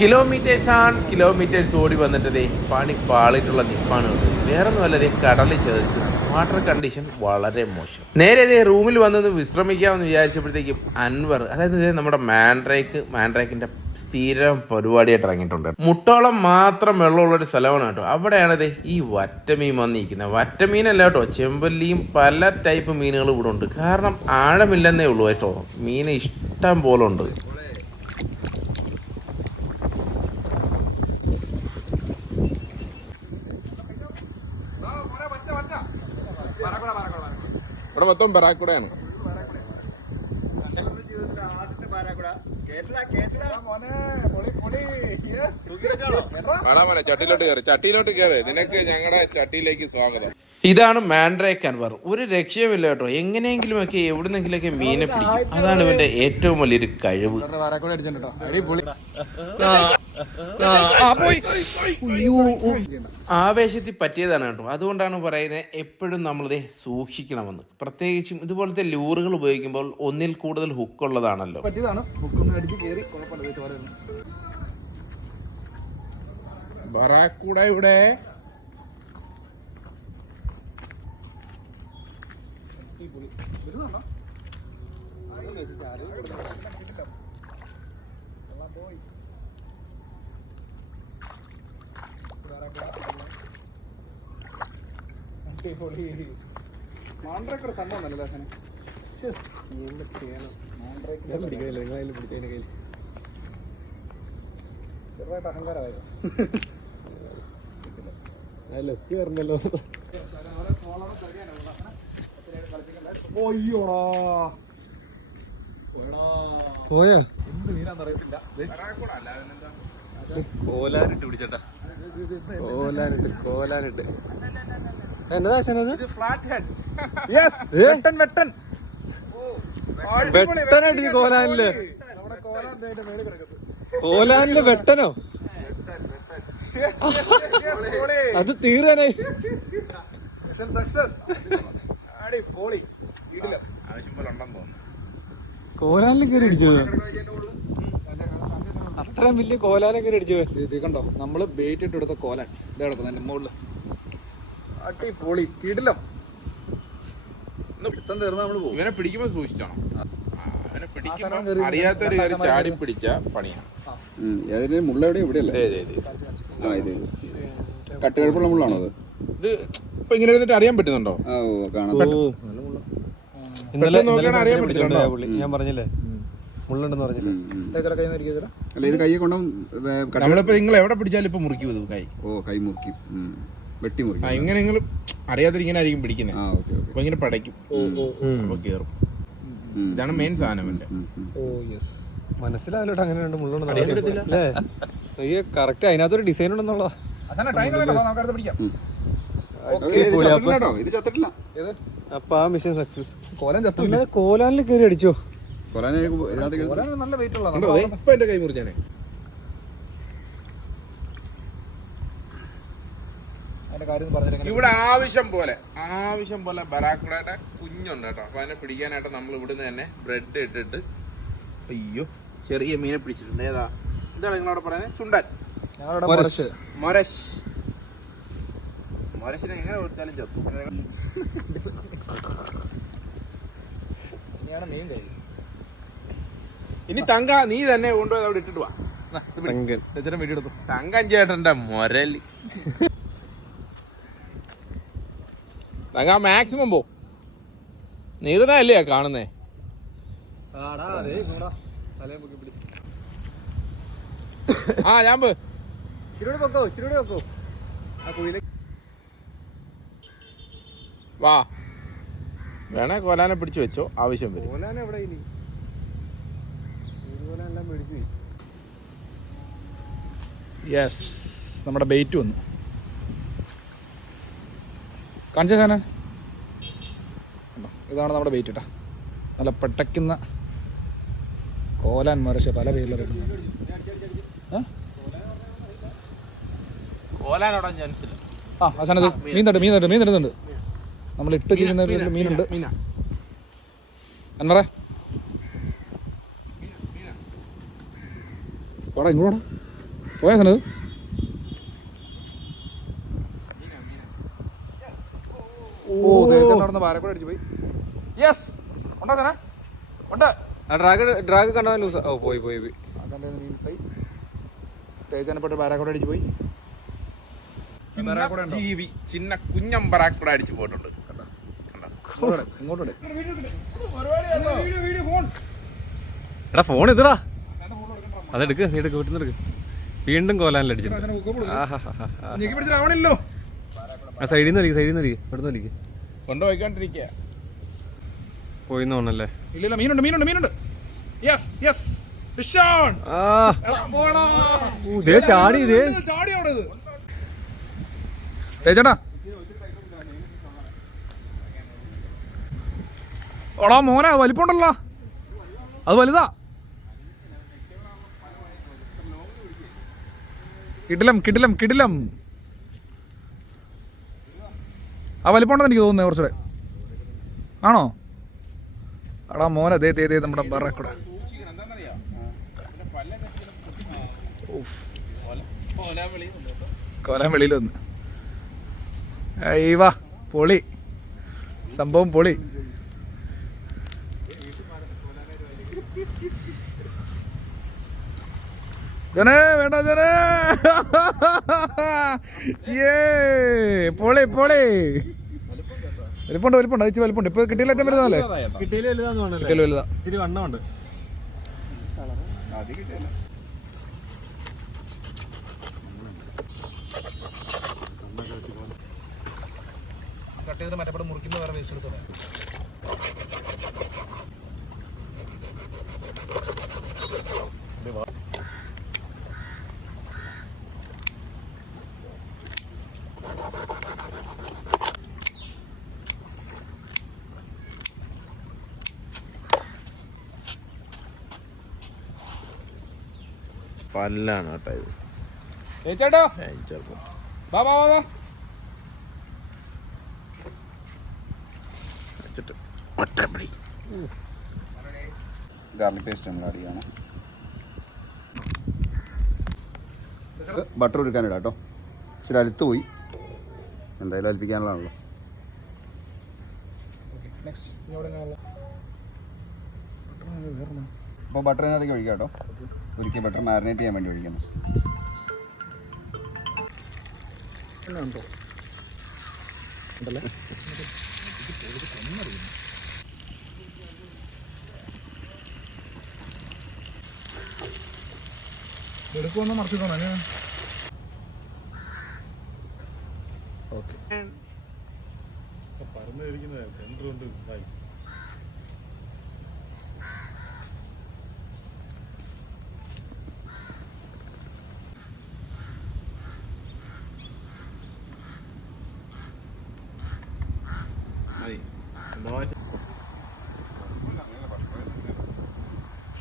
Kilometres ആണ് kilometres ഓടി വന്നിട്ട് ദേ പണി പാളിട്ടുള്ള നിപ്പാണ് വേറെ ഒന്നുമല്ല ദേ കടലിൽ ചതച്ചതാണ് വാട്ടർ കണ്ടീഷൻ വളരെ മോശം. നേരെ ദേ റൂമിൽ വന്നൊന്ന് വിശ്രമിക്കാമെന്ന് വിചാരിച്ചപ്പോഴത്തേക്കും അൻവർ അതായത് നമ്മുടെ മാൻഡ്രേക്ക് മാൻഡ്രേക്കിന്റെ സ്ഥിരം പരിപാടിയായിട്ട് ഇറങ്ങിയിട്ടുണ്ട്. മുട്ടോളം മാത്രം വെള്ളമുള്ള ഒരു സ്ഥലമാണ് കേട്ടോ. അവിടെയാണ് ദേ ഈ വറ്റമീൻ വന്നിരിക്കുന്നത്. വറ്റമീനല്ല കേട്ടോ ചെമ്പല്ലിയും പല ടൈപ്പ് മീനുകളും ഇവിടെ ഉണ്ട്. കാരണം ആഴമില്ലെന്നേ ഉള്ളൂ കേട്ടോ. മീൻ ഇഷ്ടം പോലെ ഉണ്ട്. ഇവിടെ മൊത്തം ബരാക്കുടയാണ് കേരള മോനെ ചട്ടിയിലോട്ട് കയറി ചട്ടിയിലോട്ട് കയറി നിനക്ക് ഞങ്ങളുടെ ചട്ടിയിലേക്ക് സ്വാഗതം. ഇതാണ് മാൻഡ്രേക്ക് അൻവർ ഒരു രക്ഷയുമില്ല കേട്ടോ. എങ്ങനെയെങ്കിലുമൊക്കെ എവിടുന്നെങ്കിലൊക്കെ മീനെ പിടിക്കും. അതാണ് ഇവന്റെ ഏറ്റവും വലിയൊരു കഴിവ്. ആവേശത്തിൽ പറ്റിയതാണ് കേട്ടോ. അതുകൊണ്ടാണ് പറയുന്നത് എപ്പോഴും നമ്മളിത് സൂക്ഷിക്കണമെന്ന്. പ്രത്യേകിച്ചും ഇതുപോലത്തെ ലൂറുകൾ ഉപയോഗിക്കുമ്പോൾ ഒന്നിൽ കൂടുതൽ ഹുക്കുള്ളതാണല്ലോ പറ്റിയതാണ്. അടിച്ച് കയറി കുഴപ്പമില്ല. ബറാക്കൂട ഇവിടെ. സംഭവം നല്ല ദാസനെ? ചെറുതായിട്ട് അഹങ്കാരമായിരുന്നു. പോയാ? എന്ത് മീനാന്ന് അറിയത്തില്ല ദേ, കോലാനിട്ട് പിടിച്ചേട്ടാ. കോലാനിട്ട് എന്നതാ ശനത്. Yes, വെട്ടൻ വെട്ടൻ. കോലാനിൽ വെട്ടനോ? അത് തീരാനായി. സക്സസ്. അടിപൊളി. കയറി അടിച്ചു അത്രയും വലിയ കോലാലും കയറി അടിച്ചു ഇത് കണ്ടോ? നമ്മൾ ബേറ്റ് ഇട്ട് എടുത്ത കോലാൻ ഇത് കിടക്കുന്നു എന്റെ മുകളിൽ. അടിപൊളി. കിടിലം. പിടുത്തം തീർന്ന് നമ്മൾ പോകും. ഇവനെ പിടിക്കുമ്പോ സൂക്ഷിച്ചോണം. അറിയാത്തൊരു കാര്യം ചാടി പിടിച്ച പണിയാണ്. അതിന് ദേ. ആ ഇത് കട്ടുകഴപ്പുള്ള മുള്ളാണോ അത്? ഇത് ഇപ്പൊ ഇങ്ങനെ ഇരുന്നിട്ട് അറിയാൻ പറ്റുന്നുണ്ടോ? ഞാൻ പറഞ്ഞില്ലേ? മുള്ളുണ്ടെന്ന് പറഞ്ഞില്ലേ? അല്ല ഇത് കൈ കൊണ്ടും വേ- കട്ട് നമ്മളിപ്പോ നിങ്ങൾ എവിടെ പിടിച്ചാലും ഇപ്പൊ മുറിക്കും ഇത് കൈ. ഓ കൈ മുറിക്കും. വെട്ടി മുറിക്കും. ഇങ്ങനെ നിങ്ങൾ ഇങ്ങനെ ആയിരിക്കും പിടിക്കുന്നത് അപ്പൊ ഇങ്ങനെ പടയ്ക്കും. അപ്പൊ കേറും. ഇതാണ് മെയിൻ സാധനം എന്റെ ഓ യെസ് മനസ്സിലാവില്ലോട്ട് അങ്ങനെ രണ്ട് മുള്ളുണ്ടെന്ന് അല്ലേ? ഈ കറക്റ്റ് അതിനകത്തൊരു ഡിസൈൻ ഉണ്ടെന്നുള്ളതാ അപ്പൊ ആ മിഷൻ സക്സസ് കോലൻ ചത്തു പിന്നെ കോലാനിൽ കയറി അടിച്ചോ? കോലൻ നല്ല വെയിറ്റ് ഇപ്പൊ കൈ മുറിച്ചാനെ. ഇവിടെ ആവശ്യം പോലെ ആവശ്യം പോലെ ബരാക്കുടയുടെ കുഞ്ഞുണ്ട് കേട്ടോ. അപ്പൊ അതിനെ പിടിക്കാനായിട്ട് നമ്മൾ ഇവിടുന്ന് തന്നെ ബ്രെഡ് ഇട്ടിട്ട് അയ്യോ ചെറിയ മീനെ പിടിച്ചിട്ടുണ്ട്. ഏതാ? എന്താണ് നിങ്ങളവിടെ പറയുന്നത്? ചുണ്ടൻ. മൊരശ്. മൊരശ്. മൊരശിനെ എങ്ങനെ കൊടുത്താലും കാര്യം ഇനി തങ്ക നീ തന്നെ കൊണ്ടുപോയി അവിടെ ഇട്ടിട്ട് വാ. തങ്കൻ ചേട്ടന്റെ മൊരലി. തങ്ക മാക്സിമം പോ. നീറുന്നല്ലേ കാണുന്നേ? ആ ഞാൻ പോ. വാ. വേണേ കൊലാനെ പിടിച്ചു വെച്ചോ ആവശ്യം വരും. യെസ് നമ്മുടെ ബെയ്റ്റ് വന്നു. കാണിച്ച സാധനം ഇതാണ് നമ്മുടെ ബെയ്റ്റ് കേട്ടോ നല്ല പെട്ടയ്ക്കുന്ന കോലാൻ മരശ പല പേരിലറിയുന്നു ഇല്ല ആ അവസാനത് മീൻ തട്ട് മീൻ. തട്ട് മീൻ തട്ടുന്നുണ്ട് നമ്മൾ ഇട്ട് ചെയ്യുന്ന മീനുണ്ട്. മീന. അന്നറേ പോടാ ഇങ്ങോട്ടാ പോയാ സനത് ഓ ദേശം നടന്ന് പാരക്കൂടെ അടിച്ചു പോയി യെസ് ഉണ്ടോ തന്നെ ഉണ്ട്. ആ ഡ്രാഗ് ഡ്രാഗ് കണ്ടവൻ ലൂസ് ഓ പോയി പോയി പോയി. മീൻസായി തേജാനപ്പെട്ട് പാരക്കൂടെ അടിച്ചു പോയി ചിന്ന ജീവി ചിന്ന കുഞ്ഞം ബറാക്കൂടെ അടിച്ചു പോയിട്ടുണ്ട്. കണ്ടോ? കണ്ടോ? ഇങ്ങോട്ടോടെ എടാ ഫോൺ ഇതടാ. അതെടുക്ക് നീ എടുക്ക് വീട്ടിൽ എടുക്ക്. വീണ്ടും കോലാനിലടിച്ചു അടിച്ചിട്ടുണ്ട്. ആ സൈഡിൽ നിന്ന് വലിക്ക് സൈഡിൽ നിന്ന് വലിക്ക്. ഇവിടുന്ന് വലിക്ക്. കൊണ്ടുപോയിക്കൊണ്ടിരിക്കുക. പോയി തോന്നല്ലേ? ഇല്ല മീനുണ്ട് മീനുണ്ട് മീനുണ്ട്. യെസ് യെസ് ചാടി ദേ. ചാടി അവിടെ ഇത്? തേച്ചേട്ടാ ഓടാ മോനെ വലിപ്പമുണ്ടല്ലോ. അത് വലുതാ. കിടിലം കിടിലം കിടിലം. ആ വലിപ്പമുണ്ടെന്ന് എനിക്ക് തോന്നുന്നത് കുറച്ചുകൂടെ. ആണോ? എടാ മോനെ ദേ തേ തേ നമ്മുടെ ബറക്കൂടെ. കൊലാൻ വെളിയിൽ വന്ന് വാ പൊളി. സംഭവം പൊളി. ജനേ വേണ്ട ജനേ. ഏ പൊളി പൊളി. വലിപ്പുണ്ട് വലിപ്പുണ്ട് അയച്ച് വലിപ്പുണ്ട്. ഇപ്പൊ കിട്ടിയില്ല ഏറ്റവും വലുതാണല്ലേ കിട്ടിയില്ല വലുതാ. ഇച്ചിരി വണ്ണമുണ്ട്. കട്ട് ചെയ്ത് മറ്റേ മുറിക്കുമ്പോ വേറെ വേസ്റ്റ് എടുത്തോളാം. പല്ലാണ് കേട്ടോ ഇത്. ചെറുപ്പം. വാ വാ വാ വാ. വെച്ചിട്ട് ഒറ്റപ്പടി ഗാർലിക് പേസ്റ്റ് നമ്മൾ ആഡ് ചെയ്യണം. ബട്ടർ ഒരുക്കാനിടാം കേട്ടോ. ഇച്ചിരി അലുത്ത് പോയി. എന്തായാലും അൽപ്പിക്കാനുള്ളതാണല്ലോ. നെക്സ്റ്റ് ഇനി ബട്ടറിനകത്തേക്ക് അപ്പോൾ ബട്ടർ അതിനകത്തേക്ക് ഒഴിക്കാം കേട്ടോ. ഒരിക്കൽ ബട്ടർ മാരിനേറ്റ് ചെയ്യാൻ വേണ്ടി ഒഴിക്കുന്നു. എടുക്കുമെന്ന് കൊണ്ട് മതി